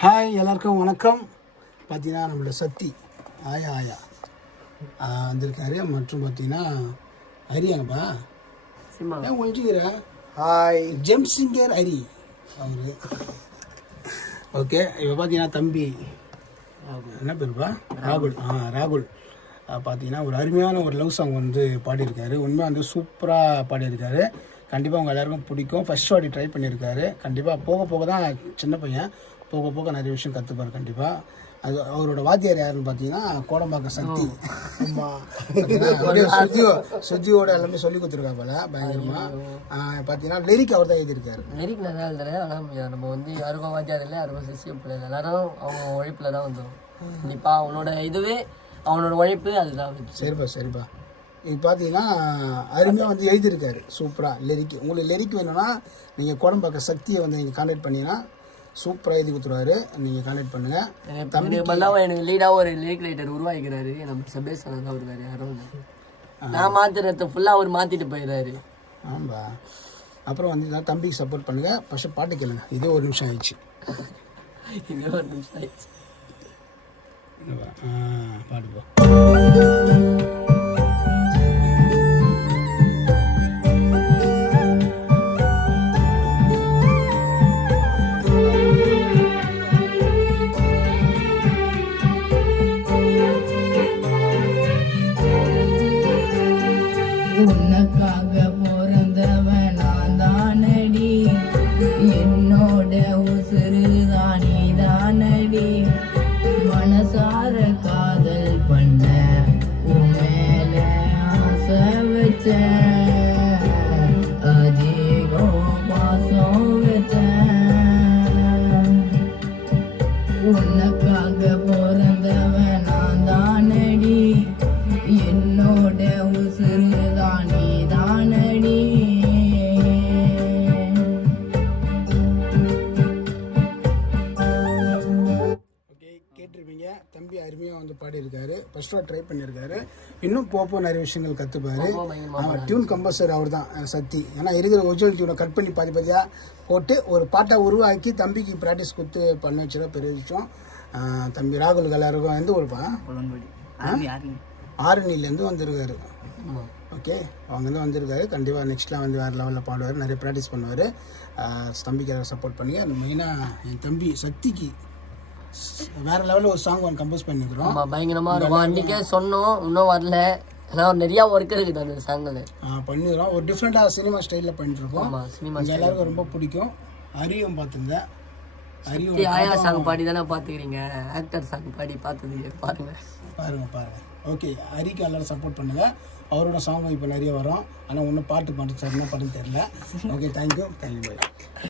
Hi எல்லாருக்கும் வணக்கம். பார்த்தீங்கன்னா நம்மளோட சக்தி ஆயா வந்திருக்காரு. மற்றும் பார்த்தீங்கன்னா ஹரியாங்கப்பா ஏன் ஒழிஞ்சிக்கிற ஹாய் ஜெம் சிங்கர் ஹரி அவரு. ஓகே, இப்போ பார்த்தீங்கன்னா தம்பி என்ன பேருப்பா ராகுல் பார்த்தீங்கன்னா ஒரு அருமையான ஒரு லவ் சாங் வந்து பாடியிருக்காரு. உண்மையாக வந்து சூப்பராக பாடியிருக்காரு. கண்டிப்பாக உங்கள் எல்லாருக்கும் பிடிக்கும். ஃபர்ஸ்ட் வாட்டி ட்ரை பண்ணியிருக்காரு. கண்டிப்பாக போக போக தான் சின்ன பையன், போக போக நிறைய விஷயம் கற்றுப்பார். கண்டிப்பாக அது அவரோட வாத்தியார் யாருன்னு பார்த்தீங்கன்னா கோடம்பாக்கம் சக்தி. சுஜியோட எல்லாமே சொல்லி கொடுத்துருக்காங்க போல பயங்கரமாக. பார்த்தீங்கன்னா லிரிக் அவர் தான் எழுதியிருக்காரு. லிரிக் நல்லா எழுதுறேன். ஆனால் நம்ம வந்து யாருக்கும் வாத்தியார் இல்லை, யாருக்கும் சிசியம் பிள்ளை இல்லை, எல்லாரும் அவங்க உழைப்பில் தான் வந்தோம். கண்டிப்பாக அவனோட இதுவே அவனோட உழைப்பு அதுதான். சரிப்பா இது பார்த்தீங்கன்னா அருமையாக வந்து எழுதியிருக்காரு சூப்பராக லிரிக். உங்களுக்கு லிரிக் வேணும்னா நீங்கள் கோடம்பாக்கம் சக்தியை வந்து நீங்கள் கான்டாக்ட் பண்ணிங்கன்னா சூப்பராக எழுதி கொடுத்துருவாரு. நீங்கள் கான்டாக்ட் பண்ணுங்கள். தம்பி எனக்கு லீடாக ஒரு லிரிக் ரைட்டர் உருவாக்கிறாரு. நம்ம சபேஷ் தான் அவர் வேறு யாரும் இல்லை. நான் மாற்றுறத ஃபுல்லாக அவர் மாற்றிட்டு போயிடுறாரு. ஆமாம்பா. அப்புறம் வந்து தம்பிக்கு சப்போர்ட் பண்ணுங்கள். ஃபஸ்ட்டு பாட்டு கேளுங்க. இதே ஒரு நிமிஷம் ஆயிடுச்சு. பாட்டுப்பா. உனக்காக பிறந்தவன் நான் தானடி, என்னோட உசுறு தானி தானடி, மனசார காதல் பண்ண உன் மேல ஆசை வச்ச, அதிகம் பாசம் வச்ச. உனக்காக பிறந்தவன் நான் தானடி, என்னோட உசுறு தானி தானடி. ஓகே, கேட்டிருப்பீங்க. தம்பி அருமையாக வந்து பாடியிருக்காரு. ஃபர்ஸ்ட் ட்ரை பண்ணியிருக்காரு. இன்னும் போப்போ நிறைய விஷயங்கள் கற்றுப்பாரு. டியூன் கம்போசர் அவர் தான் சக்தி. ஏன்னா இருக்கிற ஒரிஜினல் டியூனை கட் பண்ணி பாதியாக போட்டு ஒரு பாட்டை உருவாக்கி தம்பிக்கு ப்ராக்டிஸ் கொடுத்து பண்ண வச்சுருக்க பெரிய விஷயம். தம்பி ராகுல் எல்லாருக்கும் எந்த ஊருப்பா? ஆரணிலேருந்து வந்திருக்காரு. ஓகே, அவங்கேருந்து வந்திருக்காரு. கண்டிப்பாக நெக்ஸ்ட்லாம் வந்து வேறு லெவலில் பாடுவார், நிறைய ப்ராக்டிஸ் பண்ணுவார். தம்பிக்கு எதாவது சப்போர்ட் பண்ணி மெயினாக என் தம்பி சக்திக்கு வேறு லெவலில் ஒரு சாங் ஒன்று கம்போஸ் பண்ணிக்கிறோம். பயங்கரமாக இருக்கும். அன்றைக்கே சொன்னோம், இன்னும் வரல. எல்லாம் நிறையா ஒர்க் இருக்குது அந்த சாங்கில். பண்ணிடுறோம். ஒரு டிஃப்ரெண்ட்டாக சினிமா ஸ்டைலில் பண்ணிட்டுருக்கோம். எல்லாருக்கும் ரொம்ப பிடிக்கும். அரியும் பார்த்துங்க. ஆயா சாங் பாடி தானே பார்த்துக்கிறீங்க. ஆக்டர் சாங் பாடி பார்த்தது பாருங்க. ஓகே, ஹரிக்கு எல்லாரும் சப்போர்ட் பண்ணுங்கள். அவரோட சாங்கும் இப்போ நிறைய வரும். ஆனால் ஒன்றும் பாட்டு சார் என்ன பாட்டுன்னு தெரியல. Okay, thank you bye.